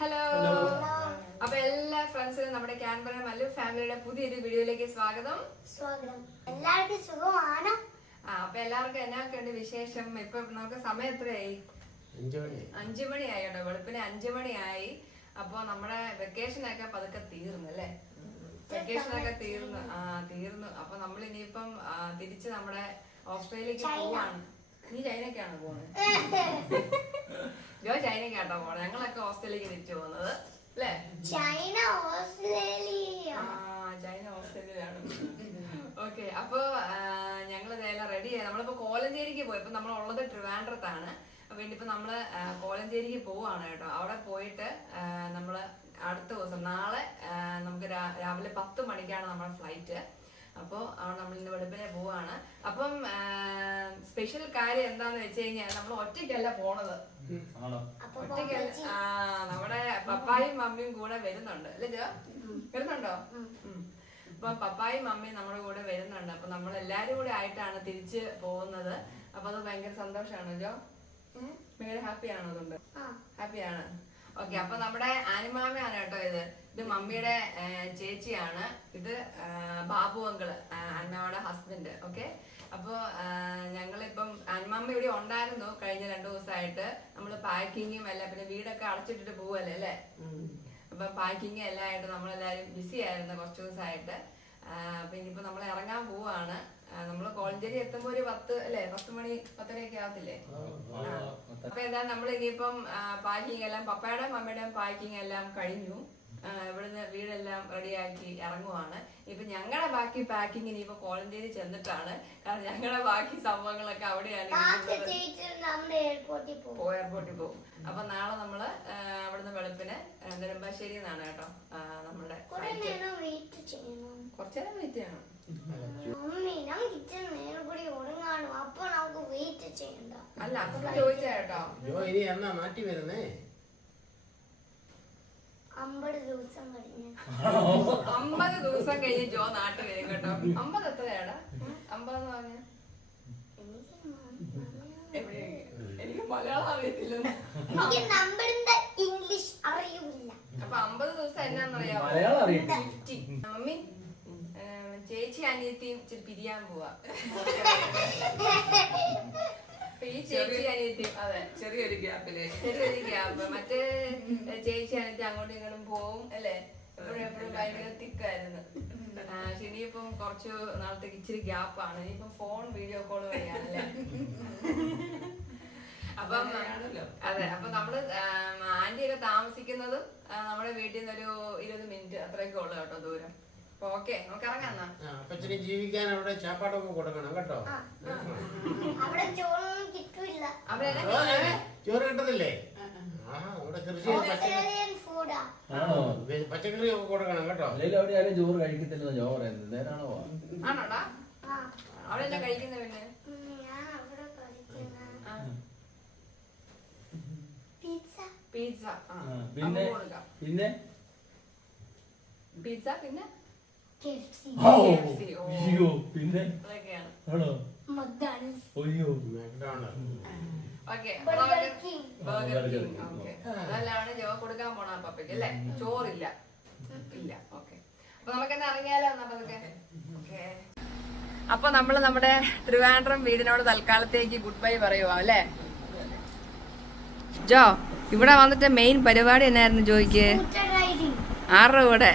Hello. അപ്പൊ എല്ലാ ഫ്രണ്ട്സിനും നമ്മുടെ ക്യാൻബറ മല്ലു ഫാമിലിയുടെ പുതിയൊരു വീഡിയോയിലേക്ക് സ്വാഗതം. എല്ലാവർക്കും സുഖമാണ്. അപ്പൊ എല്ലാവർക്കും എന്നൊക്കെ ഉണ്ട് വിശേഷം? ഇപ്പൊ നമുക്ക് സമയം എത്രയായി? 5 മണിയായി കേട്ടോ. വെളുപ്പിന് 5 മണിയായി. അപ്പൊ നമ്മുടെ വെക്കേഷൻ ഒക്കെ പതുക്കെ തീർന്നു അല്ലേ? വെക്കേഷൻ ഒക്കെ തീർന്നു. അപ്പൊ നമ്മൾ ഇനിയിപ്പം തിരിച്ച് നമ്മുടെ ഓസ്ട്രേലിയക്ക് പോവാണ്. നീ ചൈനക്കാണ് പോകുന്നത്? ജോ ചൈനക്കാട്ടോ പോണേ. ഞങ്ങളൊക്കെ ഓസ്ട്രേലിയക്ക് തിരിച്ചു പോകുന്നത് അല്ലേ? ചൈന ഓസ്ട്രേലിയയിലാണ്. ഓക്കെ. അപ്പൊ ഞങ്ങൾ ഇതെല്ലാം റെഡിയായി. നമ്മളിപ്പോ കോലഞ്ചേരിക്ക് പോയി. ഇപ്പൊ നമ്മളുള്ളത് ട്രിവാൻഡ്രത്താണ്. അപ്പൊ ഇനിയിപ്പോ നമ്മള് കോലഞ്ചേരിക്ക് പോവാണ് കേട്ടോ. അവിടെ പോയിട്ട് നമ്മള് അടുത്ത ദിവസം നാളെ നമുക്ക് രാവിലെ 10 മണിക്കാണ് നമ്മുടെ ഫ്ലൈറ്റ്. അപ്പൊ നമ്മൾ ഇന്ന് വെളുപ്പിനെ പോവാണ്. അപ്പം സ്പെഷ്യൽ കാര്യം എന്താന്ന് വെച്ച് കഴിഞ്ഞാൽ നമ്മൾ ഒറ്റയ്ക്കല്ല പോണത്. ഒറ്റയ്ക്കല്ല. നമ്മുടെ പപ്പായും മമ്മിയും കൂടെ വരുന്നുണ്ട് അല്ലേ ജോ? വരുന്നുണ്ടോ? അപ്പൊ പപ്പായും മമ്മിയും നമ്മുടെ കൂടെ വരുന്നുണ്ട്. അപ്പൊ നമ്മൾ എല്ലാരും കൂടെ ആയിട്ടാണ് തിരിച്ച് പോകുന്നത്. അപ്പൊ അത് ഭയങ്കര സന്തോഷമാണ് ജോ. ഭയങ്കര ഹാപ്പിയാണോ? അതുകൊണ്ട് ഹാപ്പിയാണ്. ഓക്കെ. അപ്പൊ നമ്മുടെ ആനിമാമയാണ് കേട്ടോ ഇത്. ഇത് മമ്മിയുടെ ചേച്ചിയാണ്. ഇത് ബാബു അങ്കിള്, ആനിമാമയുടെ ഹസ്ബൻഡ്. ഓക്കെ. അപ്പൊ ഞങ്ങളിപ്പം ആനിമാമ ഇവിടെ ഉണ്ടായിരുന്നു കഴിഞ്ഞ 2 ദിവസമായിട്ട്. നമ്മള് പാക്കിങ്ങും എല്ലാം, പിന്നെ വീടൊക്കെ അടച്ചിട്ടിട്ട് പോവല്ലേ അല്ലേ? അപ്പൊ പാക്കിങ് എല്ലാം ആയിട്ട് നമ്മളെല്ലാരും ബിസി ആയിരുന്നു കുറച്ച് ദിവസമായിട്ട്. അപ്പൊ ഇനിയിപ്പോ നമ്മൾ ഇറങ്ങാൻ പോവാണ്. നമ്മള് കോളഞ്ചേരി എത്തുമ്പോ ഒരു 10 മണി 10:30 ആവത്തില്ലേ? അപ്പൊ എന്താ നമ്മൾ ഇനിയിപ്പം പാക്കിങ് എല്ലാം, പപ്പയുടെ മമ്മിയുടെയും പാക്കിങ് എല്ലാം കഴിഞ്ഞു. ഇവിടുന്ന് വീടെല്ലാം റെഡിയാക്കി ഇറങ്ങുവാണ്. ഇപ്പൊ ഞങ്ങളുടെ ബാക്കി പാക്കിങ് ഇനിയിപ്പോ കോളഞ്ചേരി ചെന്നിട്ടാണ്. കാരണം ഞങ്ങളുടെ ബാക്കി സംഭവങ്ങളൊക്കെ അവിടെയാണ്. എയർപോർട്ടിൽ പോകും. അപ്പൊ നാളെ നമ്മള് അവിടുന്ന് വെളുപ്പിന് നെടുമ്പാശ്ശേരി എന്നാണ് കേട്ടോ നമ്മുടെ. കുറച്ചേരം വെയിറ്റ് ചെയ്യണം. അല്ല അതൊക്കെ ചോദിച്ചാ കേട്ടോ. ഇനി എന്നാ നാട്ടി വരുന്നേ? 50 ദിവസം കഴിഞ്ഞ്. 50 ദിവസം കഴിഞ്ഞ് ജോ നാട്ടിൽ വരും കേട്ടോ. 50 എത്രയാടാ? 50 എന്ന് പറഞ്ഞ എനിക്ക് മലയാളം അറിയത്തില്ല. ഇംഗ്ലീഷ് അറിയില്ല. അപ്പൊ 50 ദിവസം എന്നാന്നറിയാമോ? മമ്മി ചേച്ചി അനിയത്തിയും ഇച്ചിരി പിരിയാൻ പോവാ. ഈ ചേച്ചി അനിയത്തിയും അതെ ചെറിയൊരു ഗ്യാപ്പ്. മറ്റേ ചേച്ചി അനിയത്തി അങ്ങോട്ടും ഇങ്ങോട്ടും പോവും അല്ലേ? എപ്പോഴും ഭയങ്കര തിക്കായിരുന്നു. പക്ഷെ ഇനിയിപ്പം കുറച്ച് നാളത്തേക്ക് ഇച്ചിരി ഗ്യാപ്പാണ്. ഇനിയിപ്പം ഫോൺ വീഡിയോ കോൾ വഴിയാണല്ലേ? അപ്പം അതെ. അപ്പൊ നമ്മള് ആന്റിയൊക്കെ താമസിക്കുന്നതും നമ്മുടെ വീട്ടിൽ നിന്ന് ഒരു 20 മിനിറ്റ് അത്രയൊക്കെ ഉള്ളു കേട്ടോ ദൂരം. ഓക്കെ, നമുക്ക് ഇറങ്ങാം. അപ്പച്ചന് ജീവിക്കാൻ അവിടെ ചാപ്പാടൊക്കെ കൊടുക്കണം കേട്ടോ. ചോറ് കിട്ടത്തില്ലേ? അവിടെ കൃഷി പച്ചക്കറി ഒക്കെ കൊടുക്കണം കേട്ടോ. അവിടെ ആരും ചോറ് കഴിക്കത്തില്ലെന്ന് ജോ പറയുന്നത് നേരാണോ? ആണോടാ? അവിടെ എന്നാ കഴിക്കുന്നത്? പിന്നെ പിസ്സ, പിന്നെ പിസ്സ, പിന്നെ പിന്നെ അതെല്ലാം ജോ കൊടുക്കാൻ പോണ പപ്പയ്ക്ക് അല്ലേ? ചോറില്ല ഇല്ല. ഓക്കെ. അപ്പൊ നമുക്കെന്നാ ഇറങ്ങിയാലോ എന്നാ പതുക്കെ? ഓക്കെ. അപ്പൊ നമ്മള് നമ്മുടെ ട്രിവാൻഡ്രം വീടിനോട് തൽക്കാലത്തേക്ക് ഗുഡ് ബൈ പറയുവാ അല്ലേ ജോ? ഇവിടെ വന്നിട്ട് മെയിൻ പരിപാടി എന്നായിരുന്നു ജോയ്ക്ക്? 6 കൂടെ.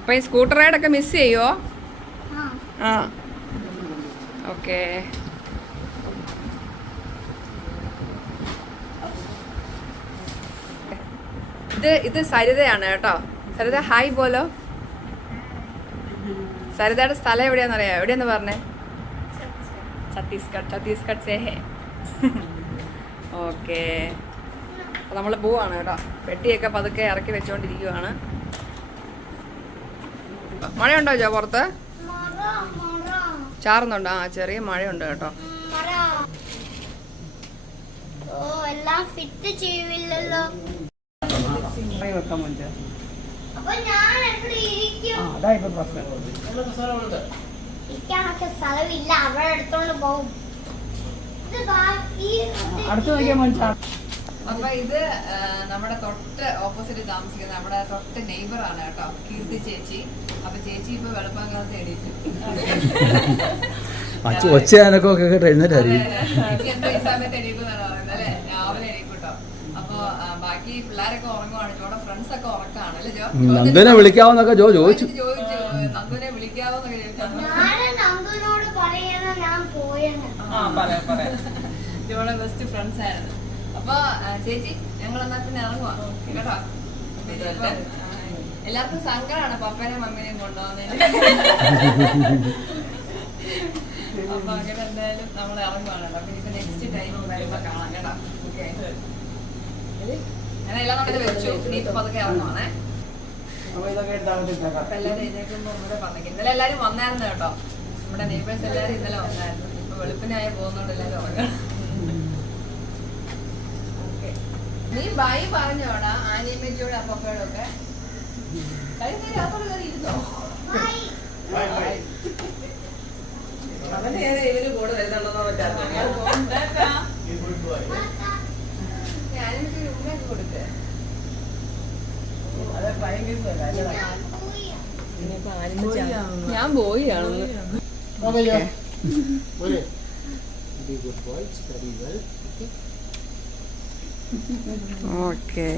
അപ്പൊ ഈ സ്കൂട്ടർ റൈഡൊക്കെ മിസ് ചെയ്യുവോ? ആ. ഓക്കെ. ഇത് സരിതയാണ് കേട്ടോ. സരിത ഹായ് പോലോ. സരിതയുടെ സ്ഥലം എവിടെയാന്നറിയാം? എവിടെയാന്ന് പറഞ്ഞേ? ഛത്തീസ്ഗഡ് സേ ഹേ. ഓക്കെ. അപ്പൊ നമ്മള് പോവാണ് കേട്ടോ. പെട്ടിയൊക്കെ പതുക്കെ ഇറക്കി വെച്ചോണ്ടിരിക്കുവാണ്. മഴയുണ്ടോ ജോ പുറത്ത്? ചാറുന്നുണ്ടോ? ചെറിയ മഴയുണ്ട് കേട്ടോ. എല്ലാം ഫിറ്റ് ചെയ്യില്ലല്ലോ. സ്ഥലമില്ല. അവിടെ എടുത്തോണ്ട് പോകും. അടുത്ത് നോക്കിയാ മനസ്സിലാവും. അപ്പൊ ഇത് നമ്മുടെ തൊട്ട് ഓപ്പോസിറ്റ് താമസിക്കുന്ന നമ്മുടെ തൊട്ട് നെയ്ബർ ആണ് കേട്ടോ, കീർത്തി ചേച്ചി. അപ്പൊ ചേച്ചി ഇപ്പൊ വെളുപ്പം കാലത്ത് എണീറ്റു. ഒച്ച അനക്കൊക്കെ എഴുന്നേറ്റായിരിക്കും. ചേച്ചി എന്താ ഈ സമയത്ത് എണീക്കുന്നാണ് പറയുന്നത് അല്ലെ? രാവിലെ എണീക്കൂട്ടോ. അപ്പൊ ബാക്കി പിള്ളേരൊക്കെ ഉറങ്ങുവാണ്. ജോയുടെ ഫ്രണ്ട്സ് ഒക്കെ ഉറക്കാണ് അല്ലേ ജോ? നന്ദനെ വിളിക്കാവുന്നൊക്കെ ചോദിച്ചു. നന്ദനെ വിളിക്കാവോന്നൊക്കെ ചോദിച്ചു. ജോയുടെ ബെസ്റ്റ് ഫ്രണ്ട്സ് ആയിരുന്നു. അപ്പൊ ചേച്ചി ഞങ്ങൾ എന്നാ പിന്നെ ഇറങ്ങുവാ കേട്ടോ. എല്ലാവർക്കും സങ്കടമാണ് പപ്പേനെയും മമ്മീനെയും കൊണ്ടുപോകുന്നതിന്. അപ്പൊ അങ്ങനെ എന്തായാലും നമ്മൾ ഇറങ്ങുവാണ്. അപ്പൊ ഇപ്പൊ നെക്സ്റ്റ് ടൈം വരുമ്പോ കാണാം കേട്ടോ. ഓക്കെ, ഞാൻ എല്ലാം നമ്മൾ വെച്ചു. ഇനി ഇപ്പൊ അതൊക്കെ ഇറങ്ങുവാണേ. അപ്പൊ എല്ലാരും ഇതിനേക്കുമ്പോ ഒന്നുകൂടെ പറഞ്ഞേക്കും. ഇന്നലെ എല്ലാരും വന്നായിരുന്നു കേട്ടോ. നമ്മുടെ നെയ്ബേഴ്സ് എല്ലാരും ഇന്നലെ വന്നായിരുന്നു. ഇപ്പൊ വെളുപ്പിനായി പോകുന്നോണ്ട് എല്ലാരും ഉറങ്ങണം. നീ ബൈ പറഞ്ഞോടാ ആനിയമ്മച്ചോട് അപ്പപ്പോഴും ഒക്കെ. ഇരുന്നോ ഇവര് കൂടെ വരുന്നുണ്ടെന്നോ ഞാനെനിക്ക് ഉമ്മയൊക്കെ കൊടുക്ക്. ഞാൻ പോയിയാണെന്ന്. ഓക്കെ.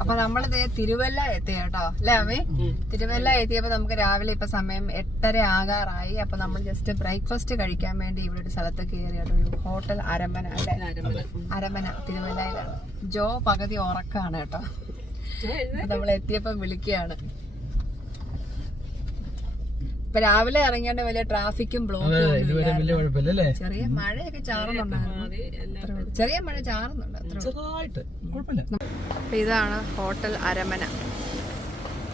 അപ്പൊ നമ്മളിത് തിരുവല്ല എത്തി കേട്ടോ അല്ലേ അമ്മേ? തിരുവല്ല എത്തിയപ്പോ നമുക്ക് രാവിലെ ഇപ്പൊ സമയം 8:30 ആകാറായി. അപ്പൊ നമ്മൾ ജസ്റ്റ് ബ്രേക്ക്ഫാസ്റ്റ് കഴിക്കാൻ വേണ്ടി ഇവിടെ ഒരു സ്ഥലത്ത് കയറിയാണ്. ഒരു ഹോട്ടൽ അരമന അല്ലെ? അരമന തിരുവല്ലയിലാണ്. ജോ പകുതി ഉറക്കാണ് കേട്ടോ. നമ്മൾ എത്തിയപ്പോ വിളിക്കുകയാണ്. ഇപ്പൊ രാവിലെ ഇറങ്ങിയാണ്ട് വലിയ ട്രാഫിക്കും ബ്ലോക്കും ചെറിയ മഴയൊക്കെ ചാറുന്നുണ്ടായിരുന്നു. ചെറിയ മഴ ചാറുന്നുണ്ട്. അപ്പൊ ഇതാണ് ഹോട്ടൽ അരമന.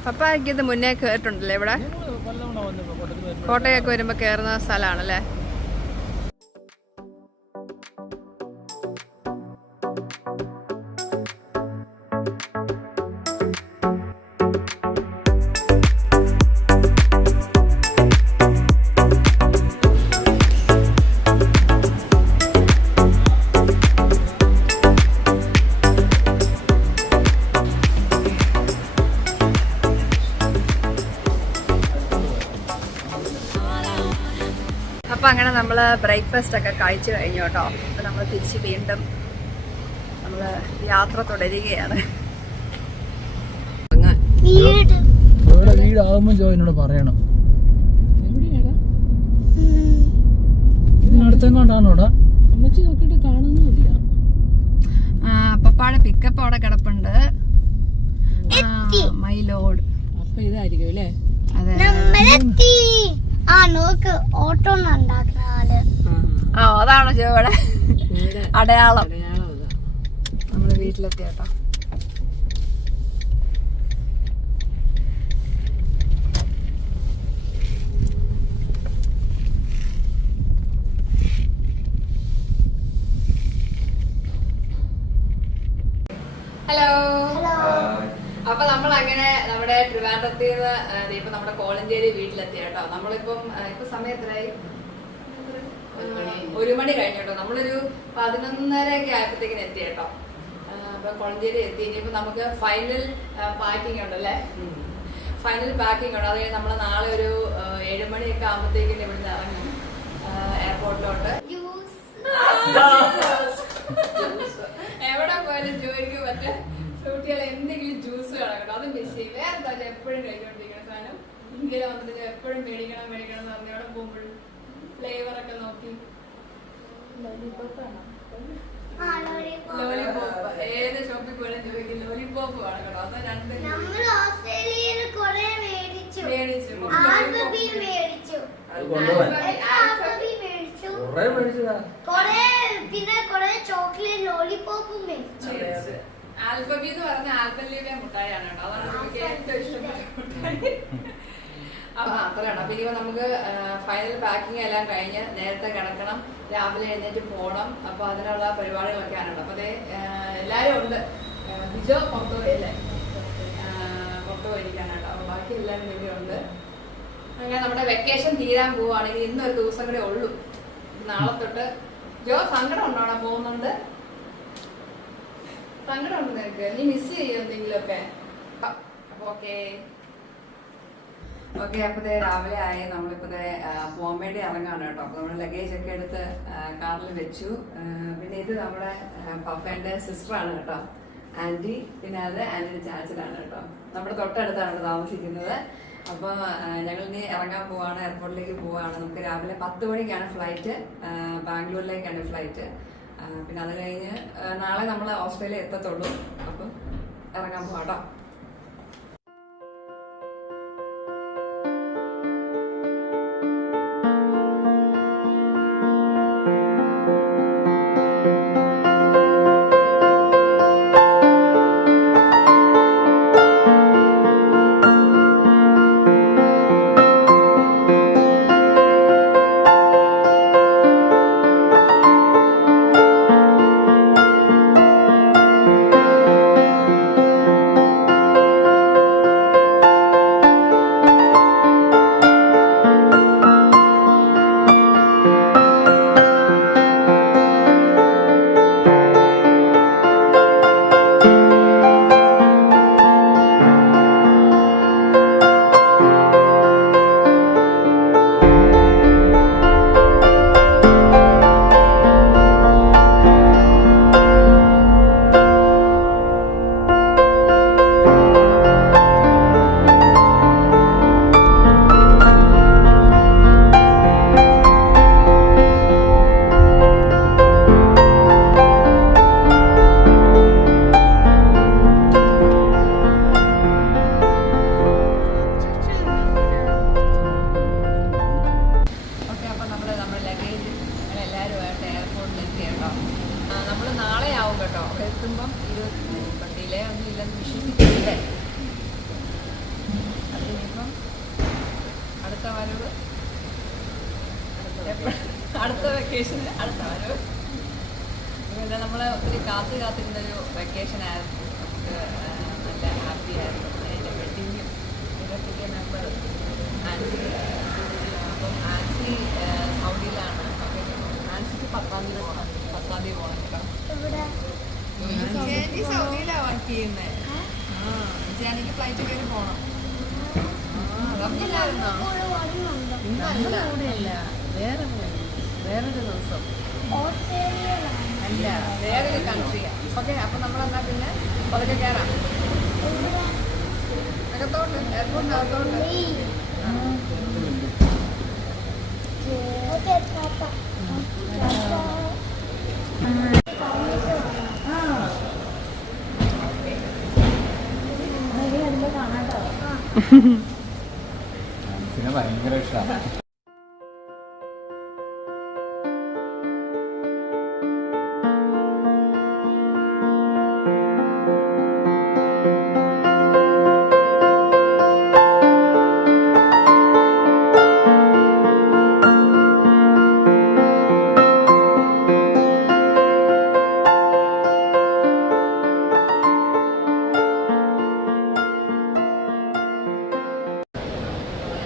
പപ്പായ്ക്ക് ഇത് മുന്നേ കേട്ടിട്ടുണ്ടല്ലേ? ഇവിടെ കോട്ടയൊക്കെ വരുമ്പോ കേറുന്ന സ്ഥലമാണല്ലേ? അപ്പൊ അങ്ങനെ നമ്മള് ബ്രേക്ക്ഫാസ്റ്റ് ഒക്കെ കഴിച്ചു കഴിഞ്ഞു കേട്ടോ. അപ്പൊ നമ്മൾ തിരിച്ച് വീണ്ടും നമ്മള് യാത്ര തുടരുകയാണ്. വീടാകുമ്പോ ജോ എന്നോട് പറയണം. ഇതിനടുത്തെങ്ങോട്ടാണോടാ? അമ്മച്ചി നോക്കിട്ട് കാണുന്നില്ല. പപ്പാടെ പിക്കപ്പ് അവിടെ കിടപ്പുണ്ട്. മൈലോഡ്. അപ്പൊ ഇതായിരിക്കും അല്ലേ? അതെ. അതാണോ ജോയുടെ അടയാളം? നമ്മള് വീട്ടിലെത്തി കേട്ടോ. ഹലോ. അപ്പൊ നമ്മൾ അങ്ങനെ നമ്മുടെ ട്രിവാൻഡ്രത്തിൽ നിന്ന് ഇപ്പൊ നമ്മുടെ കോലഞ്ചേരി വീട്ടിലെത്തി കേട്ടോ. നമ്മളിപ്പം ഇപ്പൊ സമയം എത്രയായി? 1 മണി കഴിഞ്ഞു കേട്ടോ. നമ്മളൊരു 11:30 ആയപ്പോഴത്തേക്കിന് എത്തി കേട്ടോ. അപ്പൊ കോലഞ്ചേരി എത്തി. ഇനിയിപ്പോ നമുക്ക് ഫൈനൽ പാക്കിംഗ് ഉണ്ടല്ലേ? ഫൈനൽ പാക്കിംഗ് ഉണ്ട്. അത് കഴിഞ്ഞ് നമ്മള് നാളെ ഒരു 7 മണിയൊക്കെ ആകുമ്പോഴത്തേക്കിന് ഇവിടുന്ന് ഇറങ്ങും എയർപോർട്ടിലോട്ട്. എവിടെ പോയാലും ജോലിക്ക് പറ്റ കുട്ടികളെ എന്തെങ്കിലും ജ്യൂസ് കിടക്കട്ടോ. അത് മിസ് ചെയ്യും. വേറെ എന്താ എപ്പോഴും കഴിച്ചോണ്ടിരിക്കുന്ന സാധനം ഇന്ത്യയിൽ വന്നിട്ട് എപ്പോഴും മേടിക്കണം എന്ന് പറഞ്ഞ അവിടെ പോകുമ്പോഴും ഫ്ലേവർ ഒക്കെ നോക്കി. ആ ലോലിപോപ്പ്. ലോലിപോപ്പ് ഏത് ഷോപ്പിൽ പോയാലും ചോദിക്കും ലോലിപോപ്പ് വേണം കേട്ടോ. അത് രണ്ട് നമ്മൾ ഓസ്ട്രേലിയയിൽ കുറെ മേടിച്ചു. മേടിച്ചു. ആൽഫബി മേടിച്ചു. അത് കൊണ്ടുപോവാൻ ആൽഫബി മേടിച്ചു. കുറെ മേടിച്ചതാ. കുറെ പിന്നെ കുറെ ചോക്ലേറ്റ് ലോലിപോപ്പും മേടിച്ചു. ആൽഫബി എന്ന് പറഞ്ഞ ആൽഫലിയുടെ മുട്ടായാണ് കേട്ടോ. അതാണ് നമുക്ക് ഏറ്റവും ഇഷ്ടപ്പെട്ട മുട്ടായി. അപ്പൊ അത്രയാണ്. അപ്പൊ ഇനിയിപ്പോ നമുക്ക് ഫൈനൽ പാക്കിംഗ് എല്ലാം കഴിഞ്ഞ് നേരത്തെ കിടക്കണം, രാവിലെ എഴുന്നേറ്റ് പോകണം. അപ്പൊ അതിനുള്ള പരിപാടികളൊക്കെ ആണ്. അപ്പൊ അതെ എല്ലാരും ഉണ്ട്. ബിജോ പുറത്തുപോയില്ലേ, പുറത്തുപോയിരിക്കാനാണ്. അപ്പൊ ബാക്കി എല്ലാവരും ഇവിടെ ഉണ്ട്. അങ്ങനെ നമ്മുടെ വെക്കേഷൻ തീരാൻ പോവാണെങ്കിൽ ഇന്നൊരു ദിവസം കൂടെ ഉള്ളൂ. നാളെ തൊട്ട് ജോ സങ്കടം ഉണ്ടോ അവിടെ പോകുന്നുണ്ട്? സങ്കടം ഉണ്ട് നിനക്ക്? നീ മിസ് ചെയ്യോ എന്തെങ്കിലുമൊക്കെ? അപ്പൊ ഓക്കെ ഓക്കെ. അപ്പൊ രാവിലെ ആയി. നമ്മളിപ്പോ പോകാൻ വേണ്ടി ഇറങ്ങാണ് കേട്ടോ. അപ്പൊ നമ്മുടെ ലഗേജ് ഒക്കെ എടുത്ത് കാറിൽ വെച്ചു. പിന്നെ ഇത് നമ്മുടെ പപ്പേന്റെ സിസ്റ്റർ ആണ് കേട്ടോ, ആന്റി. പിന്നെ അത് ആന്റിയുടെ ചാച്ചനാണ് കേട്ടോ. നമ്മുടെ തൊട്ടടുത്താണ് താമസിക്കുന്നത്. അപ്പൊ ഞങ്ങൾ ഇനി ഇറങ്ങാൻ പോവാണ്, എയർപോർട്ടിലേക്ക് പോവാണ്. നമുക്ക് രാവിലെ 10 മണിക്കാണ് ഫ്ലൈറ്റ്, ബാംഗ്ലൂരിലേക്കാണ് ഫ്ലൈറ്റ്. പിന്നെ അത് കഴിഞ്ഞ് നാളെ നമ്മൾ ഓസ്ട്രേലിയ എത്തത്തുള്ളൂ. അപ്പം ഇറങ്ങാൻ പോവാട്ടോ. അടുത്ത വെക്കേഷന് അടുത്ത വരവ്. പിന്നെ നമ്മള് ഒത്തിരി കാത്തിരുന്നൊരു വെക്കേഷൻ ആയിരുന്നു. നമുക്ക് നല്ല ഹാപ്പി ആയിരുന്നു. എൻ്റെ വെഡിങ്ങും പിന്നെ പുതിയ മെമ്പർ ആൻസി. അപ്പം ആൻസി സൗദിയിലാണ്. അപ്പം ആൻസിക്ക് 10-ാം തീയതി പോകണം. 10-ാം തീയതി പോകണം കേട്ടോ. ആൻസി സൗദിയിലാണ് വർക്ക് ചെയ്യുന്നത്. ആൻസിക്ക് ഫ്ലൈറ്റ് കയറി പോകണം. പറഞ്ഞില്ലായിരുന്നോ? ഇന്നല്ല, വേറൊരു ദിവസം അല്ല, വേറൊരു കൺട്രിയാ. ഓക്കെ. അപ്പൊ നമ്മളെന്നാ പിന്നെ പതുക്കെ കയറാം. അകത്തോട്ട്, എയർപോർട്ടിന് അകത്തോട്ട്. ഭയങ്കര ഇഷ്ടമാണ്.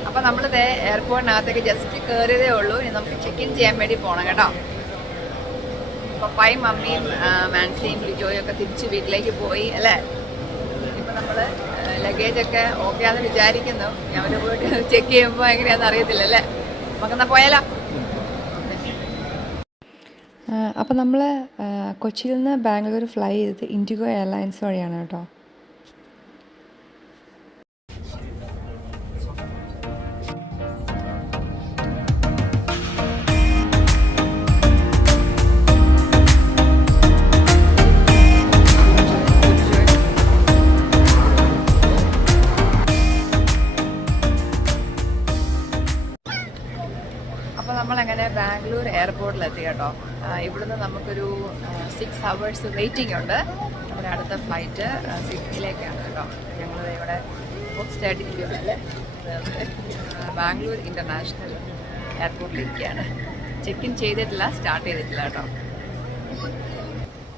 അപ്പൊ നമ്മളിത് എയർപോർട്ടിനകത്തേക്ക് ജസ്റ്റ് കയറിയതേ ഉള്ളൂ. ഇനി നമുക്ക് ചെക്ക് ഇൻ ചെയ്യാൻ വേണ്ടി പോകണം കേട്ടോ. പപ്പായും മമ്മിയും മാൻസിയും ലിജോയും ഒക്കെ തിരിച്ച് വീട്ടിലേക്ക് പോയി അല്ലേ. ഇപ്പൊ നമ്മള് ലഗേജൊക്കെ ഓക്കെ ആണെന്ന് വിചാരിക്കുന്നു. അവര് പോയിട്ട് ചെക്ക് ചെയ്യുമ്പോൾ എങ്ങനെയാണെന്ന് അറിയത്തില്ല അല്ലേ. നമുക്കെന്നാ പോയാലോ. അപ്പോൾ നമ്മൾ കൊച്ചിയിൽ നിന്ന് ബാംഗ്ലൂർ ഫ്ലൈ ചെയ്തത് ഇൻഡിഗോ എയർലൈൻസ് വഴിയാണ് കേട്ടോ. ബാംഗ്ലൂർ എയർപോർട്ടിലെത്തി കേട്ടോ. ഇവിടുന്ന് നമുക്കൊരു 6 hours വെയിറ്റിംഗ് ഉണ്ട്. നമ്മുടെ അടുത്ത ഫ്ലൈറ്റ് സിഡ്നിയിലേക്കാണ് കേട്ടോ. ഞങ്ങൾ ഇവിടെ പോസ്റ്റ് ആയിട്ടിരിക്കുകയല്ലേ, ബാംഗ്ലൂർ ഇൻ്റർനാഷണൽ എയർപോർട്ടിലിരിക്കുകയാണ്. ചെക്ക് ഇൻ ചെയ്തിട്ടില്ല, സ്റ്റാർട്ട് ചെയ്തിട്ടില്ല കേട്ടോ.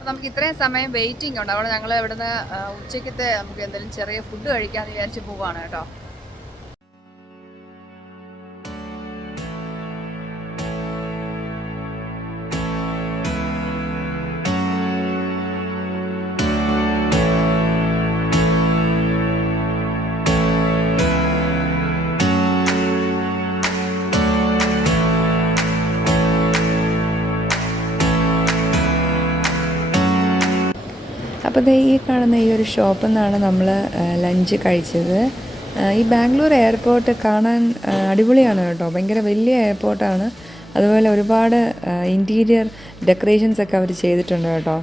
നമുക്ക് ഇത്രയും സമയം വെയിറ്റിംഗ് ഉണ്ട്. അവിടെ ഞങ്ങൾ ഇവിടുന്ന് ഉച്ചയ്ക്കത്തെ നമുക്ക് എന്തെങ്കിലും ചെറിയ ഫുഡ് കഴിക്കാമെന്ന് വിചാരിച്ച് പോവാണ് കേട്ടോ. അപ്പോൾ ദേ ഈ കാണുന്ന ഈ ഒരു ഷോപ്പിൽ നിന്നാണ് നമ്മൾ ലഞ്ച് കഴിച്ചത്. ഈ ബാംഗ്ലൂർ എയർപോർട്ട് കാണാൻ അടിപൊളിയാണ് കേട്ടോ. ഭയങ്കര വലിയ എയർപോർട്ടാണ്. അതുപോലെ ഒരുപാട് ഇൻറ്റീരിയർ ഡെക്കറേഷൻസ് ഒക്കെ അവർ ചെയ്തിട്ടുണ്ട് കേട്ടോ.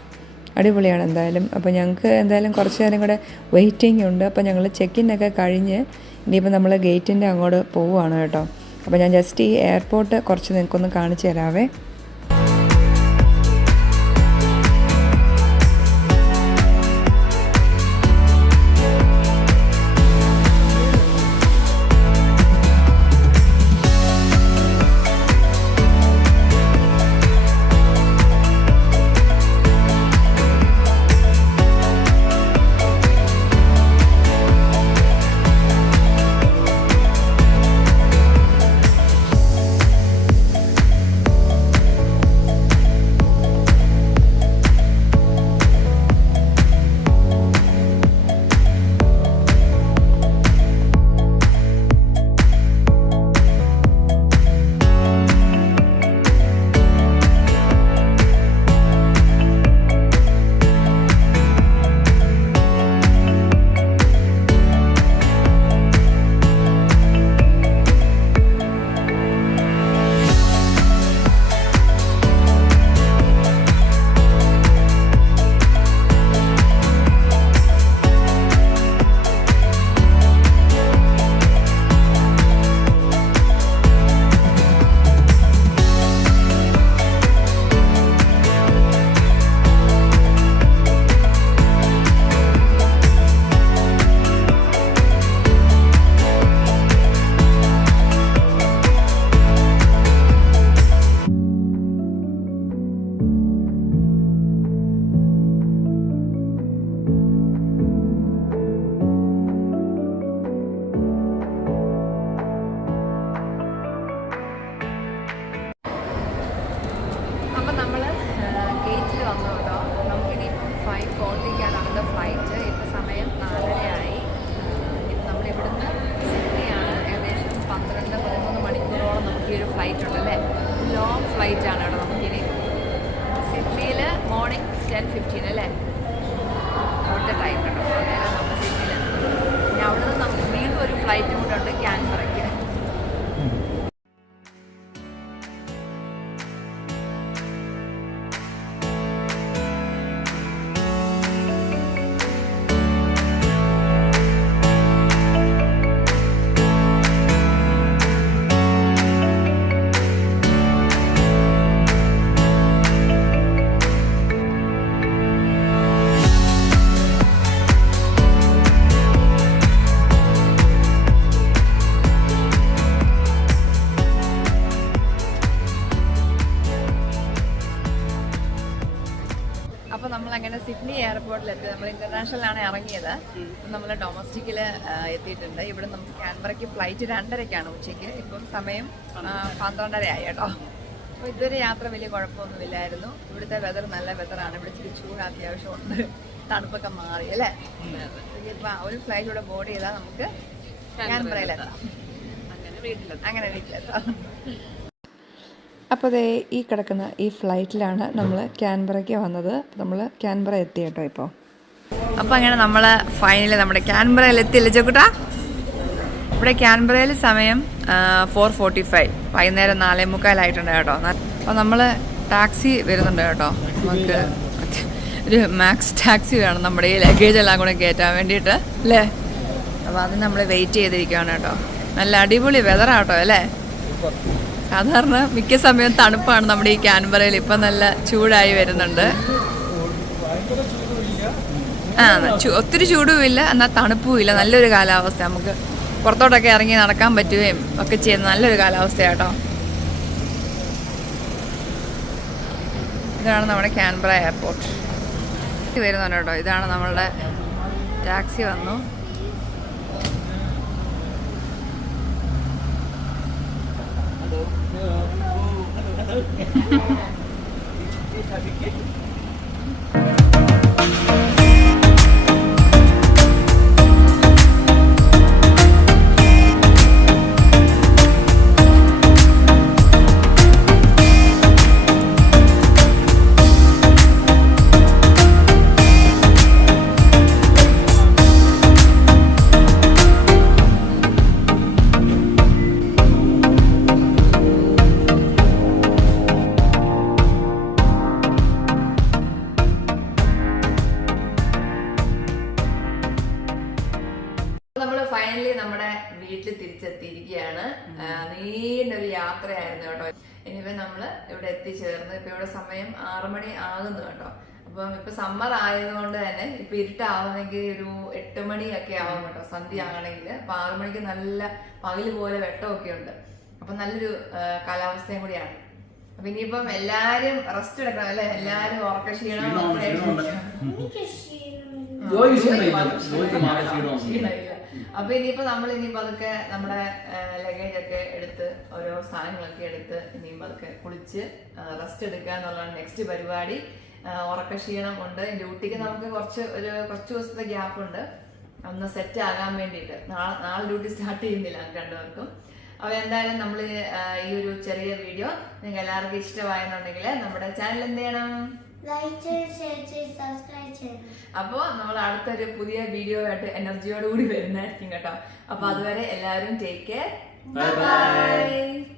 അടിപൊളിയാണ് എന്തായാലും. അപ്പോൾ ഞങ്ങൾക്ക് എന്തായാലും കുറച്ച് നേരം കൂടെ വെയിറ്റിംഗ് ഉണ്ട്. അപ്പോൾ ഞങ്ങൾ ചെക്കിനൊക്കെ കഴിഞ്ഞ് ഇനിയിപ്പോൾ നമ്മൾ ഗേറ്റിൻ്റെ അങ്ങോട്ട് പോവുകയാണ് കേട്ടോ. അപ്പോൾ ഞാൻ ജസ്റ്റ് ഈ എയർപോർട്ട് കുറച്ച് നിങ്ങൾക്കൊന്ന് കാണിച്ചു തരാവേ. മോർണിംഗ് 10:15 അല്ലേ അവിടുത്തെ ടൈം കേട്ടോ. അന്നേരം നമ്മൾ സിഡ്നിയിൽ പിന്നെ അവിടെ നിന്ന് നമുക്ക് വീണ്ടും ഒരു ഫ്ലൈറ്റും കൂടെ ഉണ്ട് ക്യാൻബറയ്ക്ക്. അപ്പോൾ നമ്മളങ്ങനെ സിഡ്നി എയർപോർട്ടിലെത്തി. നമ്മൾ ഇൻ്റർനാഷണലാണ് ഇറങ്ങിയത്. നമ്മൾ ഡൊമസ്റ്റിക്കിൽ എത്തിയിട്ടുണ്ട്. ഇവിടെ നമുക്ക് ക്യാൻബറയ്ക്ക് ഫ്ലൈറ്റ് 2:30 ഉച്ചയ്ക്ക്. ഇപ്പം സമയം 12:30 ആയി കേട്ടോ. അപ്പോൾ ഇതുവരെ യാത്ര വലിയ കുഴപ്പമൊന്നുമില്ലായിരുന്നു. ഇവിടുത്തെ വെതർ നല്ല വെതറാണ്. ഇവിടെ ഇച്ചിരി ചൂട് അത്യാവശ്യമുണ്ട്, തണുപ്പൊക്കെ മാറി അല്ലേ. ഇപ്പം ഒരു ഫ്ലൈറ്റ് ഇവിടെ ബോർഡ് ചെയ്താൽ നമുക്ക് ക്യാൻബറയിലെത്താം. അങ്ങനെ വീട്ടിലെത്താം. അപ്പോൾ ദേ ഈ കിടക്കുന്ന ഈ ഫ്ലൈറ്റിലാണ് നമ്മൾ ക്യാൻബറയ്ക്ക് വന്നത്. നമ്മൾ ക്യാൻബറ എത്തി കേട്ടോ ഇപ്പോൾ. അപ്പോൾ അങ്ങനെ നമ്മൾ ഫൈനലി നമ്മുടെ ക്യാൻബറയിൽ എത്തിയില്ല ചോക്കുട്ടാ. ഇവിടെ ക്യാൻബറയിൽ സമയം 4:45, വൈകുന്നേരം 4:45 കേട്ടോ. അപ്പോൾ നമ്മൾ ടാക്സി വരുന്നുണ്ട് കേട്ടോ. നമുക്ക് ഒരു മാക്സ് ടാക്സി വേണം നമ്മുടെ ഈ ലഗേജ് എല്ലാം കൂടെ കയറ്റാൻ വേണ്ടിയിട്ട് അല്ലേ. അപ്പോൾ അത് നമ്മൾ വെയിറ്റ് ചെയ്തിരിക്കുകയാണ് കേട്ടോ. നല്ല അടിപൊളി വെതറാട്ടോ അല്ലേ. സാധാരണ മിക്ക സമയം തണുപ്പാണ് നമ്മുടെ ഈ ക്യാൻബറയിൽ. ഇപ്പം നല്ല ചൂടായി വരുന്നുണ്ട്. ഒത്തിരി ചൂടുമില്ല, എന്നാൽ തണുപ്പുമില്ല. നല്ലൊരു കാലാവസ്ഥ. നമുക്ക് പുറത്തോട്ടൊക്കെ ഇറങ്ങി നടക്കാൻ പറ്റുകയും ഒക്കെ ചെയ്യുന്ന നല്ലൊരു കാലാവസ്ഥയാട്ടോ. ഇതാണ് നമ്മുടെ ക്യാൻബറ എയർപോർട്ട് വരുന്നുണ്ട് കേട്ടോ. ഇതാണ് നമ്മളുടെ ടാക്സി വന്നു. ഫൈനലി നമ്മുടെ വീട്ടിൽ തിരിച്ചെത്തിയിരിക്കുകയാണ്. നീണ്ടൊരു യാത്രയായിരുന്നു കേട്ടോ. ഇനിയിപ്പോ നമ്മള് ഇവിടെ എത്തിച്ചേർന്ന് ഇപ്പൊ ഇവിടെ സമയം 6 മണി ആകുന്നു കേട്ടോ. അപ്പം ഇപ്പൊ സമ്മർ ആയതുകൊണ്ട് തന്നെ ഇപ്പൊ ഇരുട്ടാവുന്നെങ്കിൽ ഒരു 8 മണിയൊക്കെ ആവും കേട്ടോ, സന്ധ്യ ആണെങ്കിൽ. അപ്പൊ 6 മണിക്ക് നല്ല പകല് പോലെ വെട്ടമൊക്കെ ഉണ്ട്. അപ്പൊ നല്ലൊരു കാലാവസ്ഥയും കൂടിയാണ്. അപ്പൊ ഇനിയിപ്പം എല്ലാരും റെസ്റ്റ് എടുക്കണം അല്ലെ? എല്ലാരും ഉറക്ക ക്ഷീണം. അപ്പൊ ഇനിയിപ്പോ നമ്മൾ ഇനിയിപ്പോ അതൊക്കെ നമ്മുടെ ലഗേജ് ഒക്കെ എടുത്ത് ഓരോ സാധനങ്ങളൊക്കെ എടുത്ത് ഇനിയിപ്പോ അതൊക്കെ കുളിച്ച് റെസ്റ്റ് എടുക്കുക എന്നുള്ളതാണ് നെക്സ്റ്റ് പരിപാടി. ഉറക്കക്ഷീണം ഉണ്ട്. ഡ്യൂട്ടിക്ക് നമുക്ക് കുറച്ച് ദിവസത്തെ ഗ്യാപ്പ് ഉണ്ട്, ഒന്ന് സെറ്റ് ആകാൻ വേണ്ടിയിട്ട്. നാളെ ഡ്യൂട്ടി സ്റ്റാർട്ട് ചെയ്യുന്നില്ല രണ്ടുപേർക്കും. അപ്പൊ എന്തായാലും നമ്മൾ ഈ ഒരു ചെറിയ വീഡിയോ നിങ്ങൾക്ക് എല്ലാവർക്കും ഇഷ്ടമായെന്നുണ്ടെങ്കിൽ നമ്മുടെ ചാനൽ എന്ത് ചെയ്യണം? അപ്പോ നമ്മൾ അടുത്തൊരു പുതിയ വീഡിയോ ആയിട്ട് എനർജിയോട് കൂടി വരുന്നതായിരിക്കും കേട്ടോ. അപ്പൊ അതുവരെ എല്ലാവരും ടേക്ക് കെയർ. ബൈ.